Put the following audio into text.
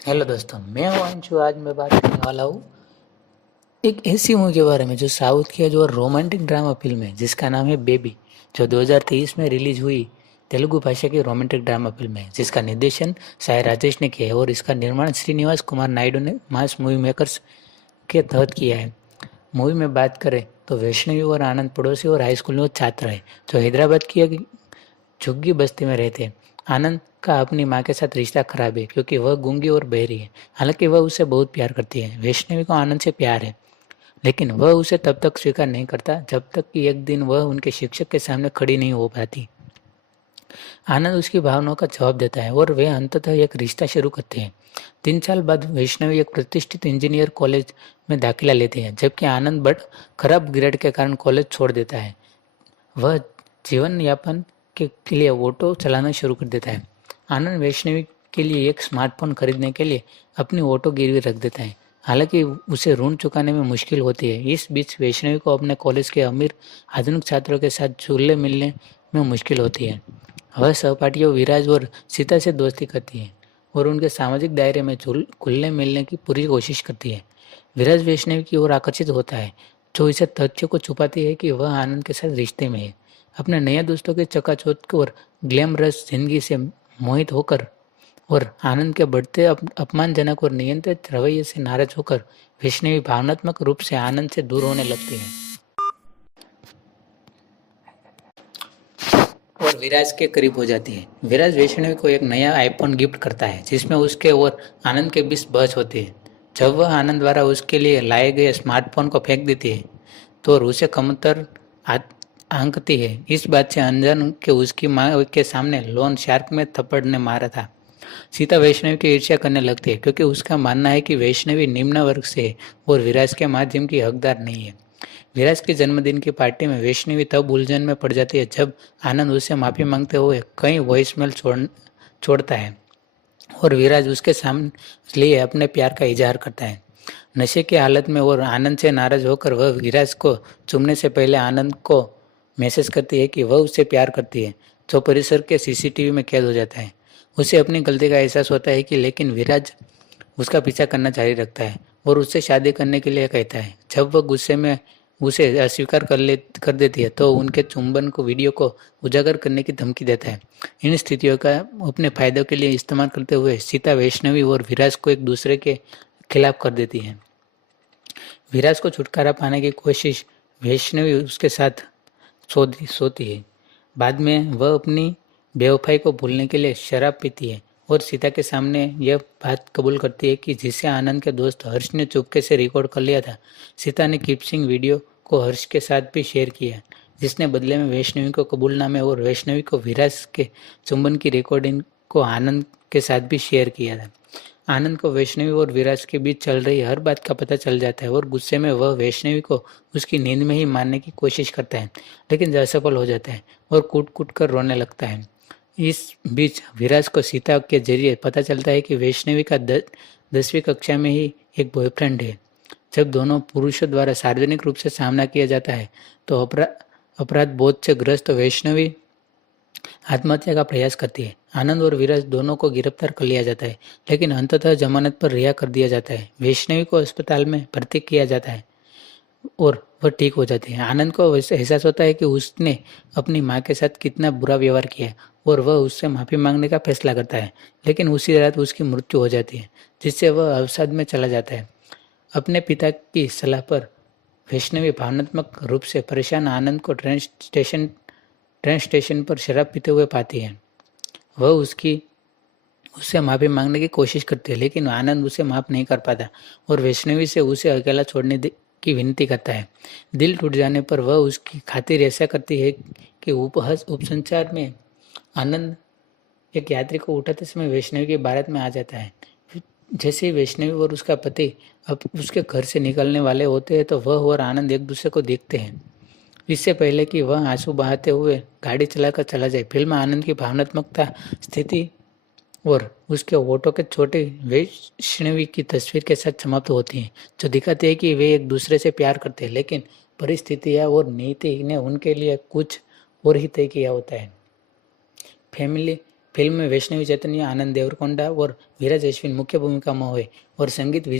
Hello दोस्तों, मैं हूं अंशु। आज मैं बात करने वाला हूँ एक ऐसी मूवी के बारे में जो साउथ की है, जो रोमांटिक ड्रामा फिल्म है जिसका नाम है बेबी, जो 2023 में रिलीज हुई। तेलुगु भाषा की रोमांटिक ड्रामा फिल्म है जिसका निर्देशन साई राजेश ने किया है और इसका निर्माण श्रीनिवास कुमार नायडू ने मास मूवी मेकर्स के तहत किया है। मूवी में बात करें तो वैष्णवी और आनंद पड़ोसी और हाई स्कूल में छात्र है जो हैदराबाद की एक झुग्गी बस्ती में रहते हैं। आनंद का अपनी माँ के साथ रिश्ता खराब है क्योंकि वह गूंगी और बहरी है। हालांकि वह उसे बहुत प्यार करती है। वैष्णवी को आनंद से प्यार है, लेकिन वह उसे तब तक स्वीकार नहीं करता जब तक कि एक दिन वह उनके शिक्षक के सामने खड़ी नहीं हो पाती। आनंद उसकी भावनाओं का जवाब देता है और वे अंततः एक रिश्ता शुरू करते हैं। 3 साल बाद वैष्णवी एक प्रतिष्ठित इंजीनियर कॉलेज में दाखिला लेते हैं, जबकि आनंद खराब ग्रेड के कारण कॉलेज छोड़ देता है। वह जीवन यापन के लिए ऑटो चलाना शुरू कर देता है। आनंद वैष्णवी के लिए एक स्मार्टफोन खरीदने के लिए अपनी ऑटो गिरवी रख देता है। हालांकि उसे ऋण चुकाने में मुश्किल होती है। इस बीच वैष्णवी को अपने कॉलेज के अमीर आधुनिक छात्रों के साथ झूलने मिलने में मुश्किल होती है। वह सहपाठियों विराज और सीता से दोस्ती करती है और उनके सामाजिक दायरे में घुलने मिलने की पूरी कोशिश करती है। विराज वैष्णवी की ओर आकर्षित होता है, जो इसे तथ्य को छुपाती है कि वह आनंद के साथ रिश्ते में है। अपने नए दोस्तों के चकाचौंध और ग्लैमरस जिंदगी से मोहित होकर और आनंद के बढ़ते अपमानजनक और नियंत्रित रवैये से नाराज होकर वैष्णवी भावनात्मक रूप से आनंद से दूर होने लगती है और विराज के करीब हो जाती है। विराज वैष्णवी को एक नया आईफोन गिफ्ट करता है जिसमें उसके और आनंद के बीच बहस होती है। जब वह आनंद द्वारा उसके लिए लाए गए स्मार्टफोन को फेंक देती है तो उसे कमतर आंकती है। इस बात से अनजान के उसकी माँ के सामने लोन शार्क में थप्पड़ ने मारा था। सीता वैष्णवी की ईर्ष्या करने लगती है क्योंकि उसका मानना है कि वैष्णवी निम्न वर्ग से है और विराज के माध्यम की हकदार नहीं है। विराज के जन्मदिन की पार्टी में वैष्णवी तब उलझन में पड़ जाती है जब आनंद उससे माफी मांगते हुए कई वॉइसमेल छोड़ता है और विराज उसके सामने लिए अपने प्यार का इजहार करता है। नशे की हालत में और आनंद से नाराज होकर वह विराज को चूमने से पहले आनंद को मैसेज करती है कि वह उससे प्यार करती है, जो परिसर के सीसीटीवी में कैद हो जाता है। उसे अपनी गलती का एहसास होता है कि लेकिन विराज उसका पीछा करना जारी रखता है और उससे शादी करने के लिए कहता है। जब वह गुस्से में उसे अस्वीकार कर देती है तो उनके चुंबन को वीडियो को उजागर करने की धमकी देता है। इन स्थितियों का अपने फायदे के लिए इस्तेमाल करते हुए सीता वैष्णवी और विराज को एक दूसरे के खिलाफ कर देती है। विराज को छुटकारा पाने की कोशिश वैष्णवी उसके साथ सोती है। बाद में वह अपनी बेवफाई को भूलने के लिए शराब पीती है और सीता के सामने यह बात कबूल करती है कि जिसे आनंद के दोस्त हर्ष ने चुपके से रिकॉर्ड कर लिया था। सीता ने कीपसिंग वीडियो को हर्ष के साथ भी शेयर किया, जिसने बदले में वैष्णवी को कबूलनामे और वैष्णवी को विराज के चुंबन की रिकॉर्डिंग को आनंद के साथ भी शेयर किया था। आनंद को वैष्णवी और विराज के बीच चल रही हर बात का पता चल जाता है और गुस्से में वह वैष्णवी को उसकी नींद में ही मारने की कोशिश करता है, लेकिन असफल हो जाता है और कूट कूट कर रोने लगता है। इस बीच विराज को सीता के जरिए पता चलता है कि वैष्णवी का 10वीं कक्षा में ही एक बॉयफ्रेंड है। जब दोनों पुरुषों द्वारा सार्वजनिक रूप से सामना किया जाता है तो अपराध बोध से ग्रस्त वैष्णवी आत्महत्या का प्रयास करती है। आनंद और विराज दोनों को गिरफ्तार कर लिया जाता है, लेकिन अंततः जमानत पर रिहा कर दिया जाता है। वैष्णवी को अस्पताल में भर्ती किया जाता है और वह ठीक हो जाती है। आनंद को एहसास होता है कि उसने अपनी माँ के साथ कितना बुरा व्यवहार किया है और वह उससे माफी मांगने का फैसला करता है, लेकिन उसी रात उसकी मृत्यु हो जाती है, जिससे वह अवसाद में चला जाता है। अपने पिता की सलाह पर वैष्णवी भावनात्मक रूप से परेशान आनंद को ट्रेन स्टेशन पर शराब पीते हुए पाती है। वह उससे माफी मांगने की कोशिश करती है, लेकिन आनंद उसे माफ नहीं कर पाता और वैष्णवी से उसे अकेला छोड़ने की विनती करता है। दिल टूट जाने पर वह उसकी खातिर ऐसा करती है कि उपसंचार में आनंद एक यात्री को उठाते समय वैष्णवी के बारात में आ जाता है। जैसे ही वैष्णवी और उसका पति अब उसके घर से निकलने वाले होते हैं तो वह और आनंद एक दूसरे को देखते हैं, इससे पहले कि वह आंसू बहाते हुए गाड़ी चलाकर चला जाए। फिल्म आनंद की भावनात्मकता स्थिति और उसके ओटो के छोटे वैष्णवी की तस्वीर के साथ समाप्त होती है, जो दिखाती है कि वे एक दूसरे से प्यार करते हैं, लेकिन परिस्थितियां और नीति ने उनके लिए कुछ और ही तय किया होता है। फैमिली फिल्म में वैष्णवी चैतन्य, आनंद देवरकोंडा और विराज अश्विन मुख्य भूमिका में हुए और संगीत